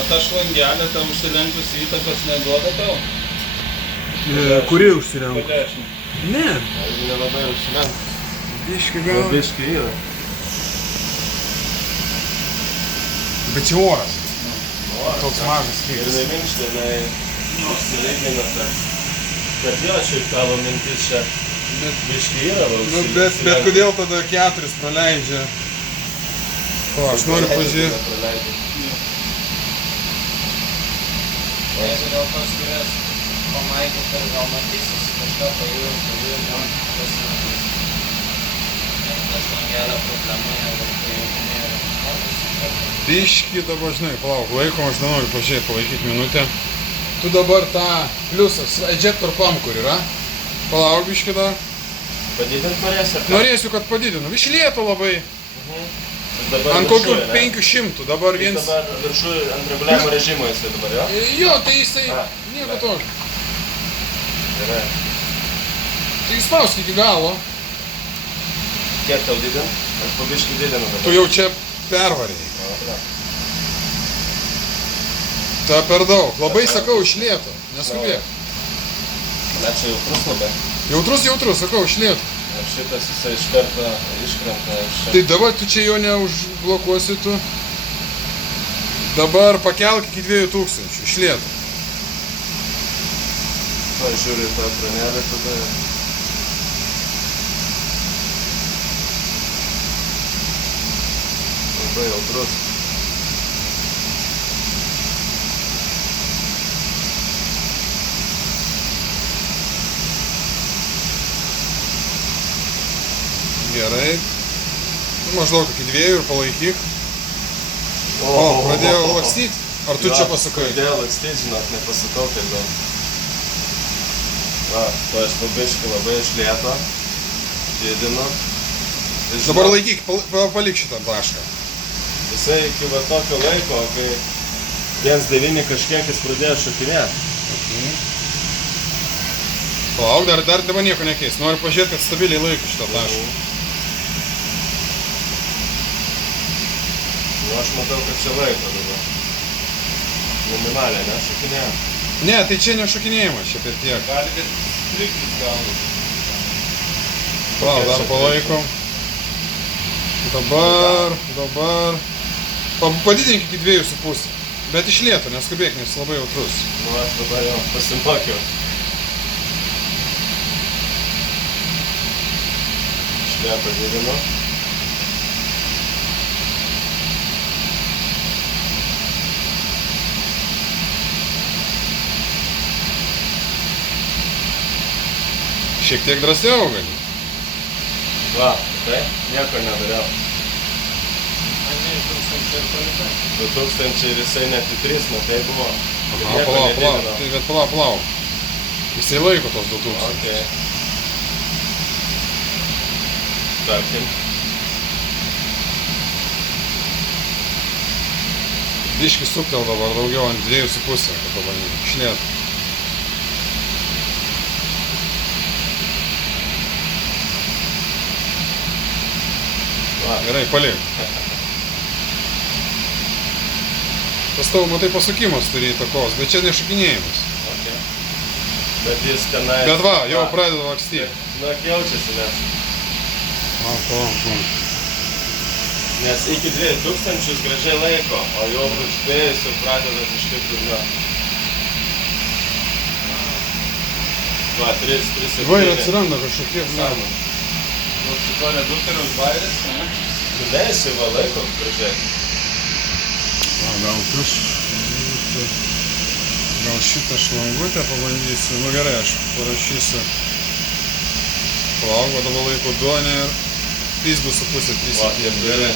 O ta šlangelė, ta užsilenkusi įtakos neduoda tau? Kuri užsirenku? Po dešinį. Ne. Jeigu nelabai užsilenkus. Biški gal. Biški yra. Bet čia oras. Toks mažas Ir kiekis. jinai minkšta, jinai užsilygina tas. Bet jo, šiaip tavo mintis čia biški yra. Nu, bet kodėl tada 4 praleidžia? O, aš noriu pažiūrėti. Jeigu dėl tos, kurias pamaikų per gal matysis, kažką pažiūrėjau, pasimatys. Tas langelio problema, jeigu tai jau nėra. Biški dabar, žinai, palauk, laikom, aš nenoriu pažiūrėti, palaikyk minutę. Tu dabar tą pliusas, ejector pump kur yra? Palauk biški dar. Padidint norėsi? Norėsiu, kad padidinu. Išlietų labai. Ant kokių 500, dabar viens... Jis dabar viršų ant reguliavimo režimo jisai dabar, jo? Jo, tai jisai... Nieko tokio. Gerai. Tai spausk iki galo. Kiek tau didint? Aš pabiškį didinu dabar. Tu jau čia pervarėjai. Ta per daug. Labai sakau, išlietų. Neskubėk. Net čia jautrus labai. Jautrus, sakau, išlietų. Ir šitas jisai iš karto iškrenta iš čia. Tai dabar tu čia jo neužblokuosi tu. Dabar pakelk iki 2000, išlietų. Žiūriu į tą ekranėlį tada. Labai jautrus. Gerai. Maždaug iki 2 ir palaikyk. O, pradėjau lakstyti. Ar tu čia pasakai? Pradėjau lakstyti, žinot, nepasakau taip daug. Va, to aš pabiškai labai iš lėto. Didinu. Dabar laikyk, palik šitą tašką. Jisai iki va tokio laiko, kai 1.9 kažkiek jis pradėjo šokinėti. Palauk, dar dabar nieko nekeis. Noriu pažiūrėti, kad stabiliai laiku šitą tašką. Nu, aš matau, kad čia laiko dabar. Minimaliai, ne? Šokinėjo. Ne, tai čia nešokinėjimas, čia per tiek. Gali, kad striklis gaunasi. Palauk, dar palaikom. Dabar. Padidink iki 2,5. Bet iš lėto, neskubėk, nes labai jautrus. Nu, aš dabar jau pasimokiau. Iš lėto didinu. Šiek tiek drąsiau gali. Va, tai nieko nedariau. 2000 ir jisai net į 3 matai buvo. Aha, palauk. Bet palauk. Jisai laiko tos 2000. Ok. Tarkim. Biški suktel dabar daugiau ant 2,5, kad pabandyk. Išlėt. Gerai, palik. Tas tavo, matai, pasukimas turi įtakos, bet čia nešokinėjimas. Ok. Bet jis tenai... Bet va, jau pradeda lakstyti. Nu, jaučiasi, nes... Nes iki 2000 gražiai laiko, o jau viršpėjus ir pradeda kažkaip ir ne. Va, 3,7. Va, ir atsiranda kažkokie Sąmonė. Nu, šito reduktoriaus bairis, ne? Ne, jisai va laiko gražiai. Gal šitą šlangutę pabandysiu. Nu gerai, aš parašysiu. Palauk, dabar laiko 2 ir 3,5, 3,7. Va, ir gerai.